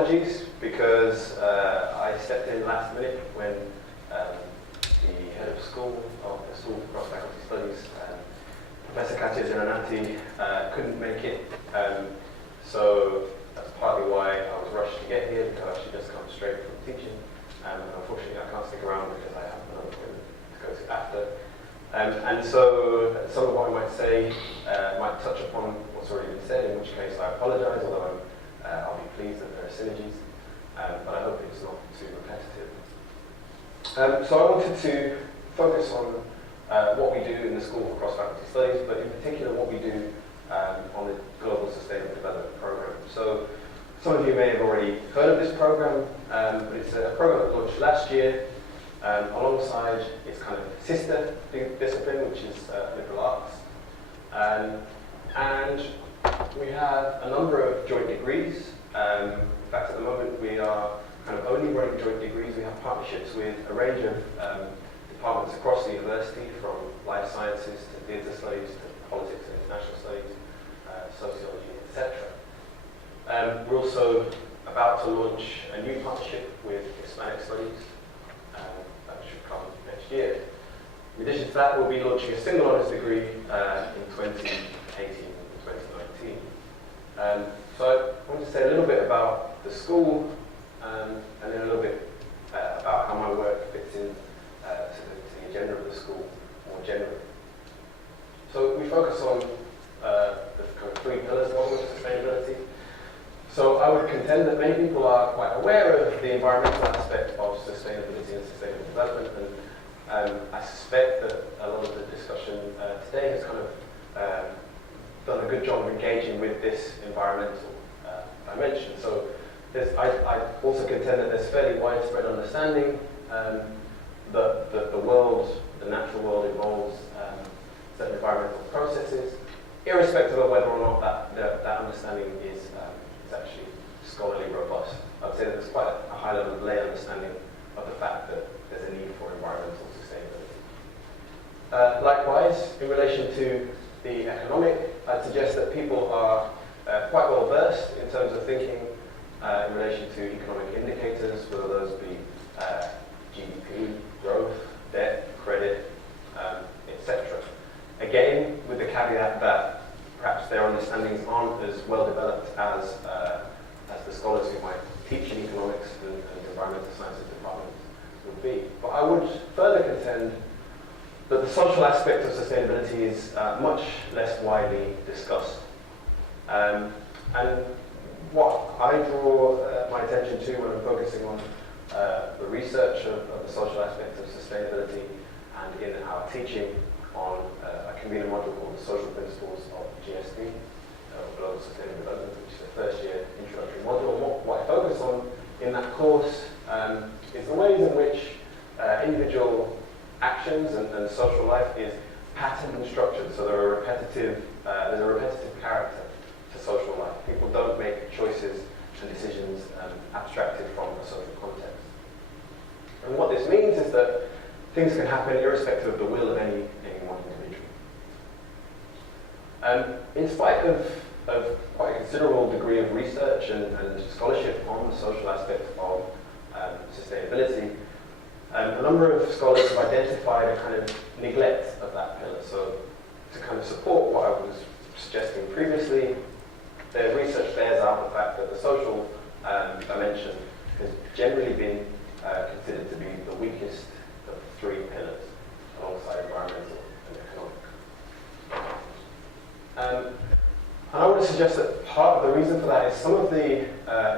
apologies because I stepped in last minute when the head of school of the School for Cross-Faculty Studies, Professor Katya Jananati, couldn't make it. So that's partly why I was rushed to get here, because I actually just come straight from teaching. And unfortunately I can't stick around because I have another appointment to go to after. And so some of what I might say might touch upon what's already been said, in which case I apologize, although I'll be pleased that there are synergies, but I hope it's not too repetitive. So I wanted to focus on what we do in the School for Cross-Faculty Studies, but in particular what we do on the Global Sustainable Development Program. So some of you may have already heard of this program, but it's a program that launched last year alongside its kind of sister discipline, which is liberal arts. And we have a number of joint degrees. In fact, at the moment we are kind of only running joint degrees. We have partnerships with a range of departments across the university, from life sciences to theatre studies to politics and international studies, sociology, etc. We're also about to launch a new partnership with Hispanic studies. That should come next year. In addition to that, we'll be launching a single honours degree in 2018 and 2019. So I want to say a little bit about the school, and then a little bit about how my work fits in to the agenda of the school more generally. So we focus on the kind of three pillars of Warwick sustainability. So I would contend that many people are quite aware of the environmental aspect of sustainability and sustainable development, and I suspect that a lot of the discussion today has kind of done a good job of engaging with this environmental dimension. So I also contend that there's fairly widespread understanding that the world, the natural world, involves certain environmental processes, irrespective of whether or not that understanding is actually scholarly robust. I would say that there's quite a high level of lay understanding of the fact that there's a need for environmental sustainability. Likewise, in relation to the economic, I'd suggest that people are quite well versed in terms of thinking in relation to economic indicators, whether those be GDP, growth, debt, credit, etc. Again, with the caveat that perhaps their understandings aren't as well developed as the scholars who might teach in economics and environmental sciences departments would be. But I would further contend that the social aspect of sustainability is much less widely discussed. And what I draw my attention to when I'm focusing on the research of the social aspects of sustainability, and in our teaching on a convener module called the Social Principles of GSD, Global Sustainable Development, which is a first-year introductory module. And what I focus on in that course is the ways in which individual actions and social life is patterned and structured. So there's a repetitive character to social life. People don't make choices and decisions abstracted from a social context. And what this means is that things can happen irrespective of the will of any one individual. In spite of quite a considerable degree of research and scholarship on the social aspect of sustainability, a number of scholars have identified a kind of neglect of that pillar. So to kind of support what I was suggesting previously, their research bears out the fact that the social dimension has generally been considered to be the weakest of three pillars, alongside environmental and economic. And I want to suggest that part of the reason for that is some of the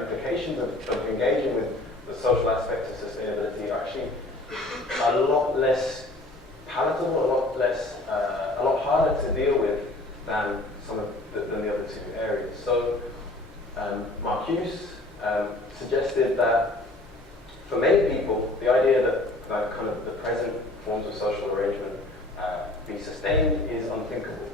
implications of engaging with the social aspects of sustainability are actually a lot less palatable, a lot harder to deal with than than the other two areas. So Mark Hughes suggested that for many people, the idea that kind of the present forms of social arrangement be sustained is unthinkable.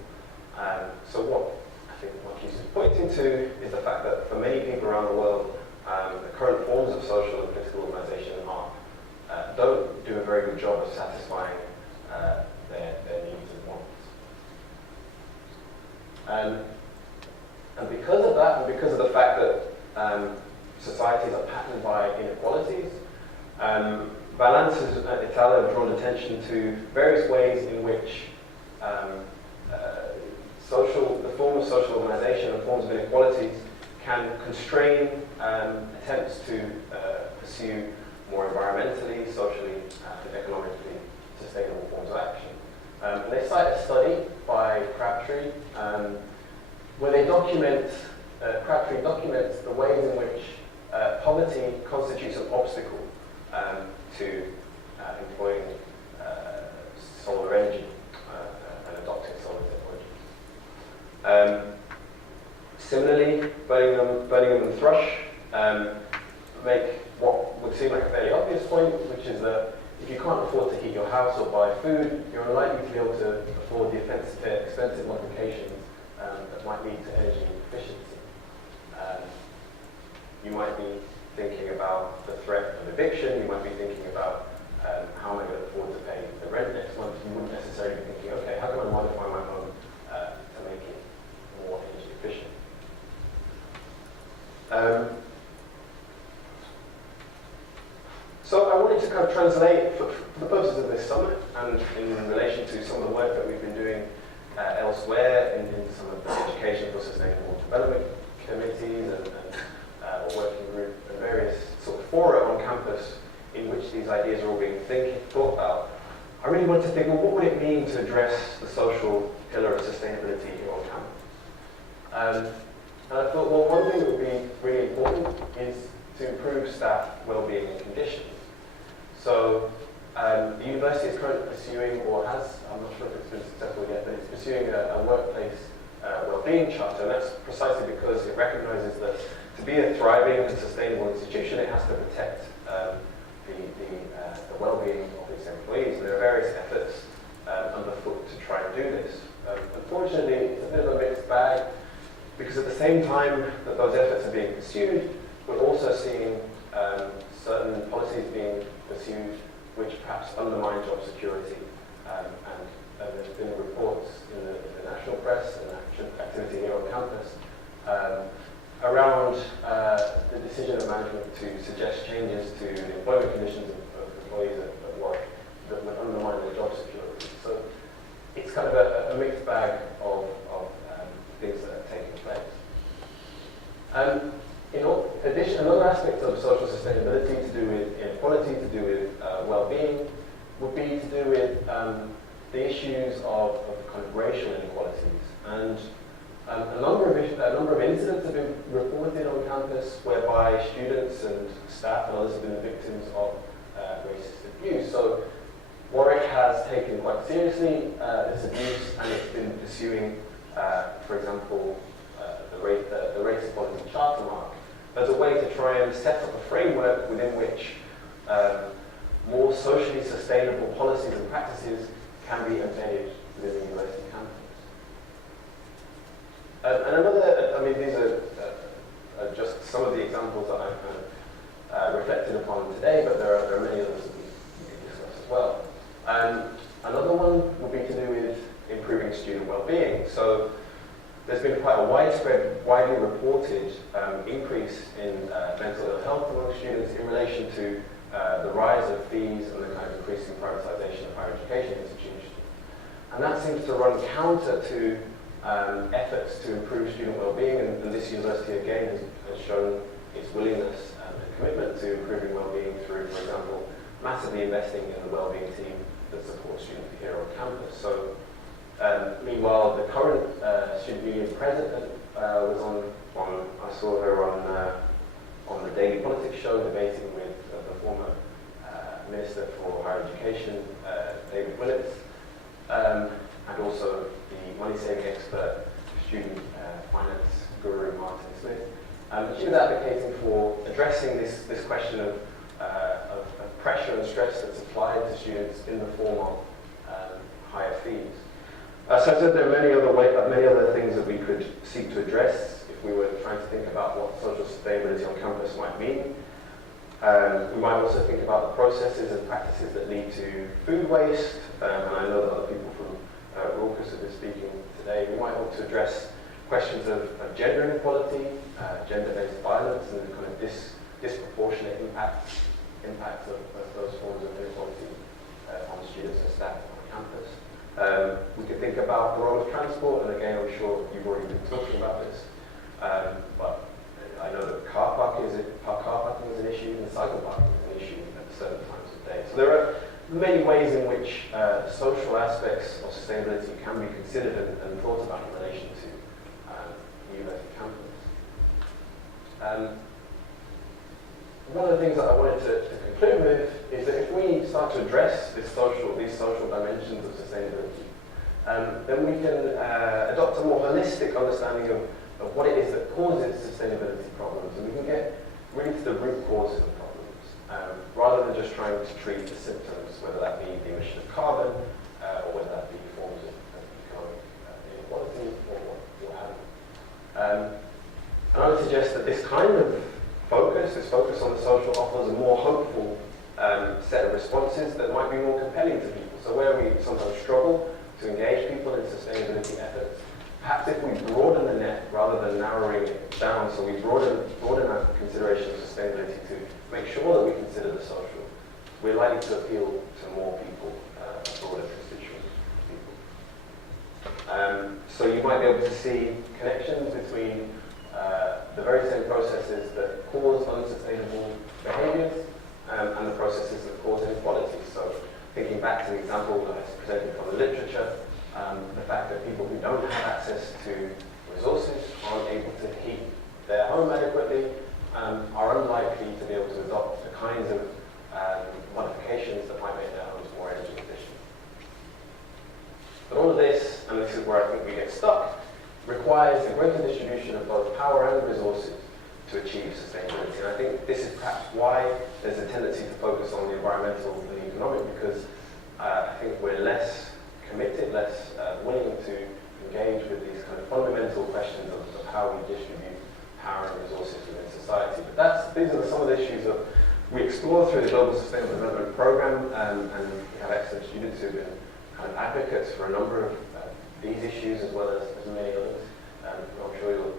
So what I think Mark Hughes is pointing to is the fact that for many people around the world, the current forms of social and political organisation don't do a very good job of satisfying their needs and wants. And because of that, and because of the fact that societies are patterned by inequalities. Valance and Itala have drawn attention to various ways in which the form of social organisation and forms of inequalities can constrain attempts to pursue more environmentally, socially, and economically sustainable forms of action. And they cite a study by Crabtree where they document, Crabtree documents the ways in which poverty constitutes an obstacle to employing solar energy and adopting solar technology. Similarly, Birmingham and Thrush make what would seem like a fairly obvious point, which is that if you can't afford to heat your house or buy food, you're unlikely to be able to afford the expensive modifications that might lead to energy efficiency. You might be thinking about the threat of eviction, you might be thinking about how am I going to afford to pay the rent next month. You wouldn't necessarily be thinking, okay, how can I modify my home to make it more energy efficient? So I wanted to kind of translate, for the purposes of this summit and in relation to some of the work that we've been doing elsewhere in some of the education for sustainable development committees and working group and various sort of fora on campus in which these ideas are all being thought about, I really wanted to think, well, what would it mean to address the social pillar of sustainability here on campus? And I thought, well, one thing that would be really important is to improve staff well-being and conditions. So the university is currently pursuing, or has, I'm not sure if it's been successful yet, but it's pursuing a workplace well-being charter, and that's precisely because it recognises that to be a thriving and sustainable institution, it has to protect the well-being of its employees. And there are various efforts underfoot to try and do this. Unfortunately, it's a bit of a mixed bag, because at the same time that those efforts are being pursued, we're also seeing certain policies being pursued which perhaps undermine job security. And there's been reports in the national press and activity here on campus around the decision of management to suggest changes to the employment conditions of employees at work that would undermine their job security. So it's kind of a mixed bag of things that are taking place. In addition, another aspect of social sustainability to do with inequality, to do with well-being, would be to do with the issues of kind of racial inequalities. And a number of incidents have been reported on campus whereby students and staff and others have been victims of racist abuse. So Warwick has taken quite seriously this abuse, and it's been pursuing, for example, the Race Equality Charter mark as a way to try and set up a framework within which more socially sustainable policies and practices can be embedded within the university campus. And another, I mean, these are just some of the examples that I've kind of reflected upon today, but there are many others that we can discuss as well. Another one would be to do with improving student well-being. So there's been quite a widely reported increase in mental ill health among students in relation to the rise of fees and the kind of increasing privatisation of higher education institutions. And that seems to run counter to efforts to improve student well-being, and this university again has shown its willingness and commitment to improving well-being through, for example, massively investing in the well-being team that supports students here on campus. So meanwhile, the current student union president was on I saw her on the Daily Politics show debating with the former Minister for Higher Education, David Willits, and also the money-saving expert, student finance guru, Martin Smith. She was advocating for addressing this question of pressure and stress that's applied to students in the form of higher fees. So I said there are many other things that we could seek to address if we were trying to think about what social sustainability on campus might mean. We might also think about the processes and practices that lead to food waste, and I know that other people from Raucus have been speaking today. We might want to address questions of gender inequality, gender-based violence, and the kind of disproportionate impacts of those forms of inequality on students and staff on campus. We could think about the role of transport, and again, I'm sure you've already been talking about this, but I know that car parking is an issue, and cycle parking is an issue at certain times of day. So there are many ways in which social aspects of sustainability can be considered and thought about in relation to university campus. One of the things that I wanted to conclude with is that if we start to address these social dimensions of sustainability, then we can adopt a more holistic understanding of what it is that causes sustainability problems, and we can get really to the root causes of problems, rather than just trying to treat the symptoms, whether that be the emission of carbon, or whether that be forms of economic inequality, or what have you. And I would suggest that this kind of this focus on the social, offers a more hopeful set of responses that might be more compelling to people. So where we sometimes struggle to engage people in sustainability efforts, perhaps if we broaden the net rather than narrowing it down, so we broaden our consideration of sustainability to make sure that we consider the social, we're likely to appeal to more people, a broader constituent of people. So you might be able to see connections between the very same processes that cause unsustainable behaviours and the processes that cause inequality. So thinking back to the example that I presented from the literature, the fact that people who don't have access to resources aren't able to heat their home adequately are unlikely to be able to adopt the kinds of modifications that might make their homes more energy efficient. But all of this, and this is where I think we get stuck, requires a greater distribution of both power and resources to achieve sustainability. And I think this is perhaps why there's a tendency to focus on the environmental and the economic, because I think we're less committed, less willing to engage with these kind of fundamental questions of how we distribute power and resources within society. But these are some of the issues that we explore through the Global Sustainable Development Programme, and we have excellent students who've been advocates for a number of these issues as well as many others. I'm sure you'll